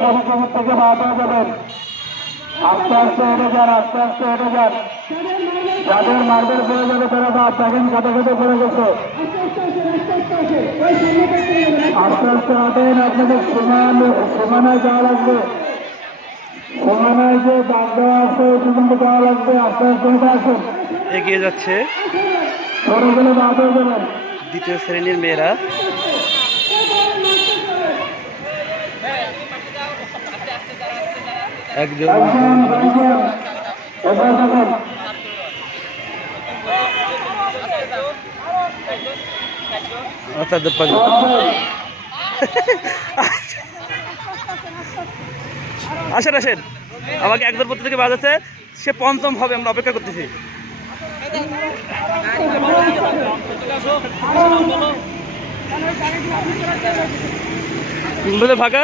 পরিক্রমা থেকে বাদ হয়ে যাবেন। আস্তে আস্তে হেঁটে যান, আস্তে আস্তে হেঁটে যান। যাদের মার্বেল পড়ে যাবে তারা বাদ, দেখেন কাটে কাটে পড়ে গেছে। আস্তে আস্তে হাঁটেন, আপনাদের সীমানায় যাওয়া লাগবে। সীমানায় যে দাগ দেওয়া আছে ওই পর্যন্ত যাওয়া লাগবে। আস্তে আস্তে হেঁটে আসুন। এগিয়ে যাচ্ছে পড়ে গেলে বাদ হয়ে যাবেন। দ্বিতীয় শ্রেণীর মেয়েরা। একজন এবার দেখেন আসেন আসেন, আমাকে একজন পত্র থেকে বাজাচ্ছে, সে পঞ্চম হবে, আমরা অপেক্ষা করতেছি। বলে ফাঁকা